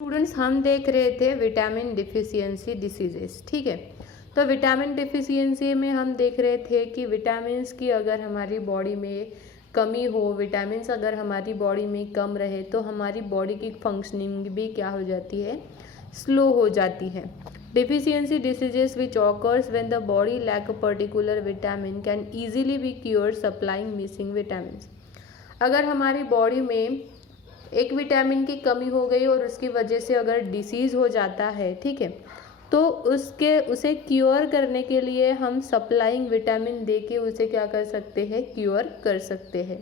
Students, हम देख रहे थे विटामिन डिफिशियंसी डिसीजेस। ठीक है, तो विटामिन डिफिशियंसी में हम देख रहे थे कि विटामिन्स की अगर हमारी बॉडी में कमी हो, विटामिन्स अगर हमारी बॉडी में कम रहे तो हमारी बॉडी की फंक्शनिंग भी क्या हो जाती है, स्लो हो जाती है। Deficiency diseases which occurs when the body lack a particular vitamin can easily be cured supplying missing vitamins. अगर हमारी बॉडी में एक विटामिन की कमी हो गई और उसकी वजह से अगर डिसीज़ हो जाता है, ठीक है, तो उसे क्योर करने के लिए हम सप्लाइंग विटामिन दे के उसे क्या कर सकते हैं, क्योर कर सकते हैं।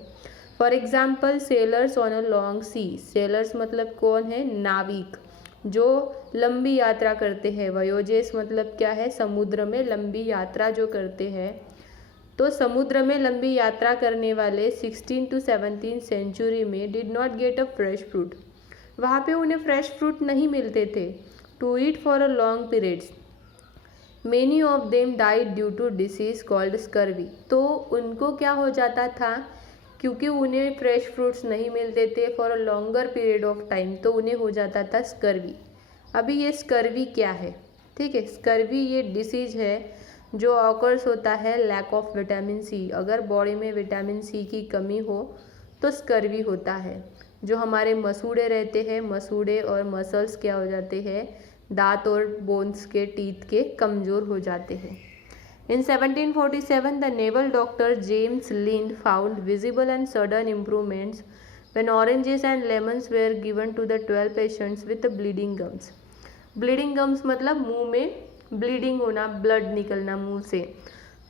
For example sailors on a long sea. Sailors मतलब कौन है, नाविक जो लंबी यात्रा करते हैं। वयोजेस मतलब क्या है, समुद्र में लंबी यात्रा जो करते हैं। तो समुद्र में लंबी यात्रा करने वाले 16 to 17 सेंचुरी में did not get a fresh fruit. वहाँ पे उन्हें फ्रेश फ्रूट नहीं मिलते थे to eat for a long periods. Many of them died due to disease called scurvy. तो उनको क्या हो जाता था, क्योंकि उन्हें फ्रेश फ्रूट्स नहीं मिलते थे for a longer period of time, तो उन्हें हो जाता था स्कर्वी। अभी ये स्कर्वी क्या है, ठीक है, स्कर्वी ये डिसीज है जो ऑकर्स होता है लैक ऑफ विटामिन सी। अगर बॉडी में विटामिन सी की कमी हो तो स्कर्वी होता है। जो हमारे मसूड़े रहते हैं, मसूड़े और मसल्स क्या हो जाते हैं, दांत और बोन्स के टीथ के कमज़ोर हो जाते हैं। In 1747, the naval doctor James Lind found visible and sudden improvements when oranges and lemons were given to the 12 patients with bleeding gums. Bleeding gums मतलब मुंह में ब्लीडिंग होना, ब्लड निकलना मुंह से।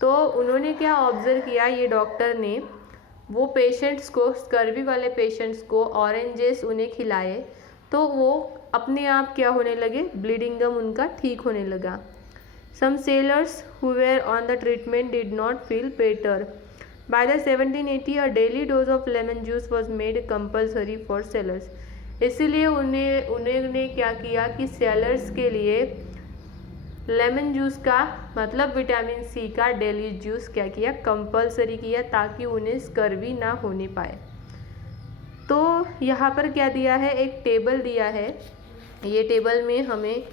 तो उन्होंने क्या ऑब्जर्व किया, ये डॉक्टर ने वो पेशेंट्स को, स्कर्वी वाले पेशेंट्स को ऑरेंजेस उन्हें खिलाए तो वो अपने आप क्या होने लगे, ब्लीडिंग गम उनका ठीक होने लगा। Some sailors who were on the treatment did not feel better. By the 1780, a daily dose of lemon juice was made compulsory for sailors. इसीलिए उन्होंने क्या किया कि सेलर्स के लिए लेमन जूस का मतलब विटामिन सी का डेली जूस क्या किया, कंपलसरी किया, ताकि उन्हें स्कर्वी ना होने पाए। तो यहाँ पर क्या दिया है, एक टेबल दिया है। ये टेबल में हमें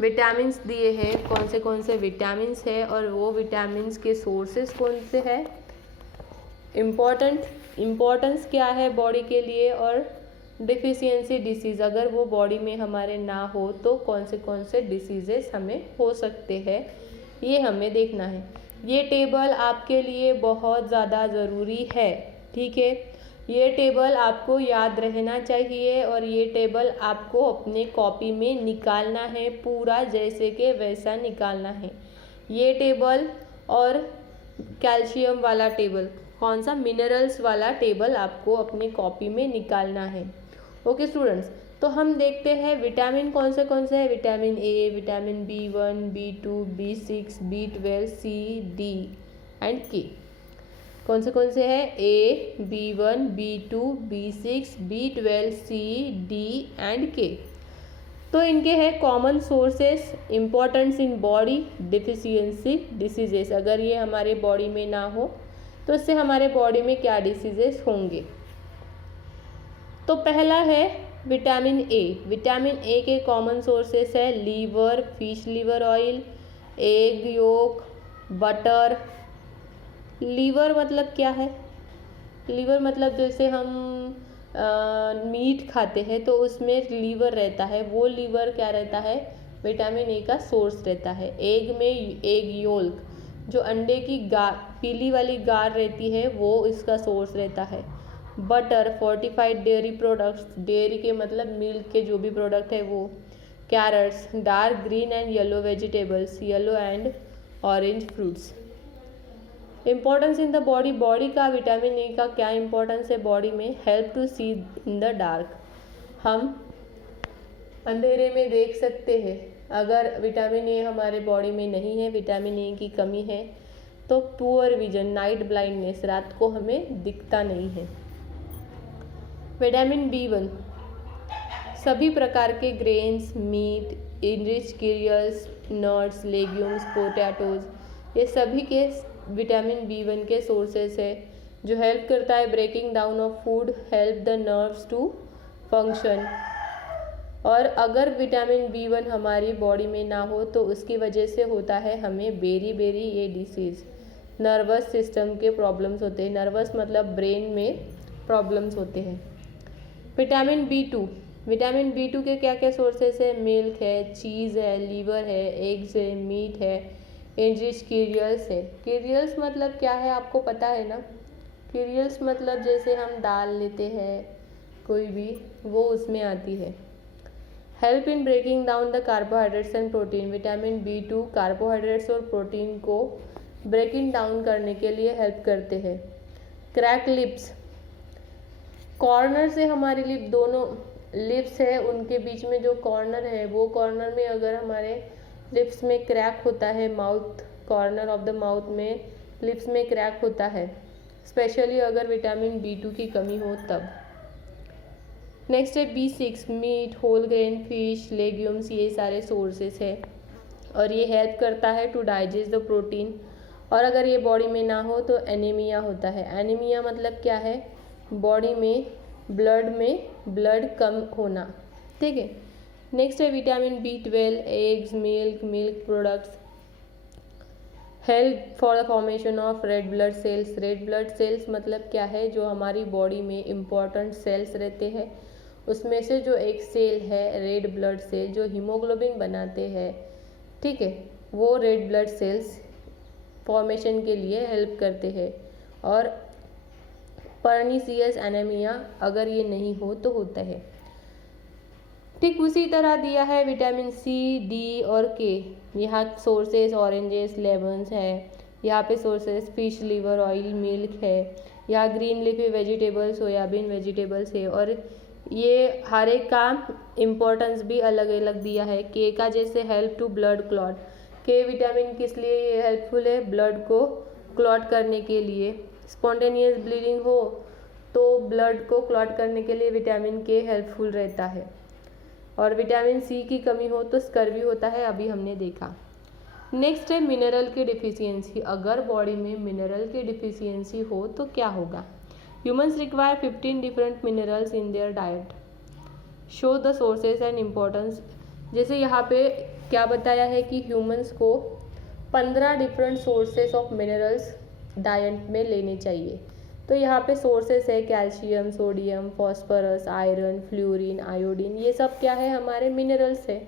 विटामिन्स दिए हैं, कौन से विटामिन्स है और वो विटामिन्स के सोर्सेस कौन से हैं, इम्पोर्टेंस क्या है बॉडी के लिए, और डिफिशियंसी डिसीज़ अगर वो बॉडी में हमारे ना हो तो कौन से डिसीजेस हमें हो सकते हैं, ये हमें देखना है। ये टेबल आपके लिए बहुत ज़्यादा ज़रूरी है, ठीक है। ये टेबल आपको याद रहना चाहिए और ये टेबल आपको अपने कॉपी में निकालना है, पूरा जैसे कि वैसा निकालना है। ये टेबल और कैल्शियम वाला टेबल, कौन सा, मिनरल्स वाला टेबल आपको अपने कॉपी में निकालना है। ओके स्टूडेंट्स, तो हम देखते हैं विटामिन कौन से है। Vitamin A, vitamin B1, B2, B6, B12, C, D and K। कौन से है, A, B1, B2, B6, B12, C, D and K। तो इनके हैं common sources, importance in body, deficiency diseases. अगर ये हमारे बॉडी में ना हो तो इससे हमारे बॉडी में क्या डिसीजेस होंगे। तो पहला है विटामिन ए। विटामिन ए के कॉमन सोर्सेस है liver, fish liver oil, egg yolk, butter. Liver मतलब क्या है, लीवर मतलब जैसे हम मीट खाते हैं तो उसमें लीवर रहता है, वो लीवर क्या रहता है, विटामिन ए का सोर्स रहता है। एग में एग योल्क, जो अंडे की पीली वाली गार रहती है, वो इसका सोर्स रहता है। Butter, fortified dairy products, dairy के मतलब मिल्क के जो भी प्रोडक्ट है वो। Carrots, dark green and yellow vegetables, yellow and orange fruits. Importance in the body, body का विटामिन ए का क्या इम्पोर्टेंस है बॉडी में, help to see in the dark, हम अंधेरे में देख सकते हैं। अगर विटामिन ए हमारे बॉडी में नहीं है, विटामिन ए की कमी है, तो पुअर विजन, नाइट ब्लाइंडनेस, रात को हमें दिखता नहीं है। विटामिन B1 सभी प्रकार के grains, meat, enriched cereals, nuts, legumes, potatoes, ये सभी के विटामिन B1 के सोर्सेस है, जो हेल्प करता है breaking down of food, help the nerves to function. और अगर विटामिन B1 हमारी बॉडी में ना हो तो उसकी वजह से होता है हमें बेरी ये डिसीज़, नर्वस सिस्टम के प्रॉब्लम्स होते हैं। नर्वस मतलब ब्रेन में प्रॉब्लम्स होते हैं। विटामिन B2 के क्या क्या सोर्सेस है? मिल्क है, चीज़ है, लीवर है, एग्स है, मीट है, एनरिच सीरियल्स है। सीरियल्स मतलब क्या है आपको पता है ना? सीरियल्स मतलब जैसे हम दाल लेते हैं कोई भी, वो उसमें आती है। Help in breaking down the carbohydrates and protein. Vitamin B2 carbohydrates और प्रोटीन को ब्रेकिंग डाउन करने के लिए हेल्प करते हैं। क्रैक लिप्स, कॉर्नर से हमारी लिप, दोनों लिप्स है उनके बीच में जो कॉर्नर है, वो कॉर्नर में अगर हमारे लिप्स में क्रैक होता है, mouth corner of the mouth में लिप्स में क्रैक होता है, स्पेशली अगर विटामिन B2 की कमी हो तब। नेक्स्ट है B6, meat, whole grain, fish, legumes, ये सारे सोर्सेस है और ये हेल्प करता है टू डाइजेस्ट द प्रोटीन। और अगर ये बॉडी में ना हो तो एनीमिया होता है। एनीमिया मतलब क्या है? बॉडी में ब्लड कम होना, ठीक है। नेक्स्ट है vitamin B12, eggs, milk products help for the formation of red blood cells. Red blood cells मतलब क्या है? जो हमारी बॉडी में इम्पॉर्टेंट सेल्स रहते हैं उसमें से जो एक सेल है रेड ब्लड सेल, जो हीमोग्लोबिन बनाते हैं, ठीक है, वो रेड ब्लड सेल्स फॉर्मेशन के लिए हेल्प करते हैं। और पर्नीसियस एनीमिया अगर ये नहीं हो तो होता है। ठीक उसी तरह दिया है विटामिन C, D और K। यहाँ सोर्सेस ऑरेंजेस, लेमन्स है, यहाँ पे sources fish liver oil, milk है, यहाँ green leafy vegetables, soybean vegetables है। और ये हर एक का इम्पोर्टेंस भी अलग अलग दिया है। K का जैसे help to blood clot, K vitamin किस लिए ये हेल्पफुल है? ब्लड को क्लॉट करने के लिए। स्पॉन्टेनियस ब्लीडिंग हो तो ब्लड को क्लॉट करने के लिए विटामिन K हेल्पफुल रहता है। और विटामिन C की कमी हो तो स्कर्वी होता है, अभी हमने देखा। नेक्स्ट है मिनरल की डिफिशियंसी। अगर बॉडी में मिनरल की डिफिशियंसी हो तो क्या होगा? Humans require 15 different minerals in their diet. Show the sources and importance. जैसे यहाँ पे क्या बताया है कि ह्यूमन्स को 15 different sources of minerals diet में लेने चाहिए। तो यहाँ पे सोर्सेस है calcium, sodium, phosphorus, iron, fluorine, iodine, ये सब क्या है? हमारे मिनरल्स है।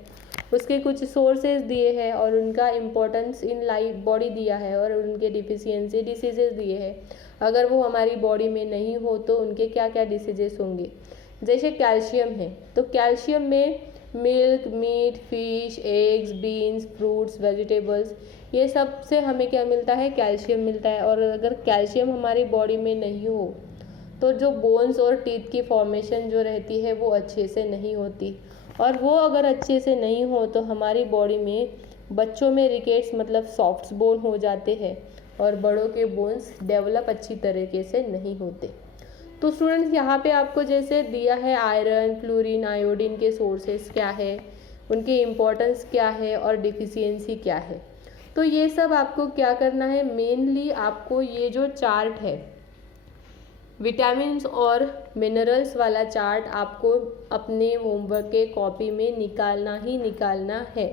उसके कुछ सोर्सेज दिए हैं और उनका इम्पोर्टेंस इन लाइफ बॉडी दिया है और उनके डिफिशियंसी डिसीजेस दिए हैं। अगर वो हमारी बॉडी में नहीं हो तो उनके क्या क्या डिसीजेस होंगे। जैसे कैल्शियम है तो कैल्शियम में milk, meat, fish, eggs, beans, fruits, vegetables, ये सब से हमें क्या मिलता है? कैल्शियम मिलता है। और अगर कैल्शियम हमारी बॉडी में नहीं हो तो जो बोन्स और टीथ की फॉर्मेशन जो रहती है वो अच्छे से नहीं होती। और वो अगर अच्छे से नहीं हो तो हमारी बॉडी में बच्चों में रिकेट्स मतलब सॉफ्ट बोन हो जाते हैं और बड़ों के बोन्स डेवलप अच्छी तरीके से नहीं होते। तो स्टूडेंट्स यहाँ पे आपको जैसे दिया है आयरन, फ्लोरीन, आयोडीन के सोर्सेस क्या है, उनकी इम्पोर्टेंस क्या है और डिफिशियंसी क्या है। तो ये सब आपको क्या करना है? मेनली आपको ये जो चार्ट है विटामिन्स और मिनरल्स वाला चार्ट आपको अपने होमवर्क के कॉपी में निकालना ही निकालना है,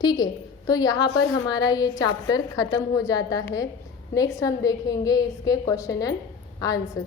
ठीक है। तो यहाँ पर हमारा ये चैप्टर ख़त्म हो जाता है। नेक्स्ट हम देखेंगे इसके क्वेश्चन एंड आंसर।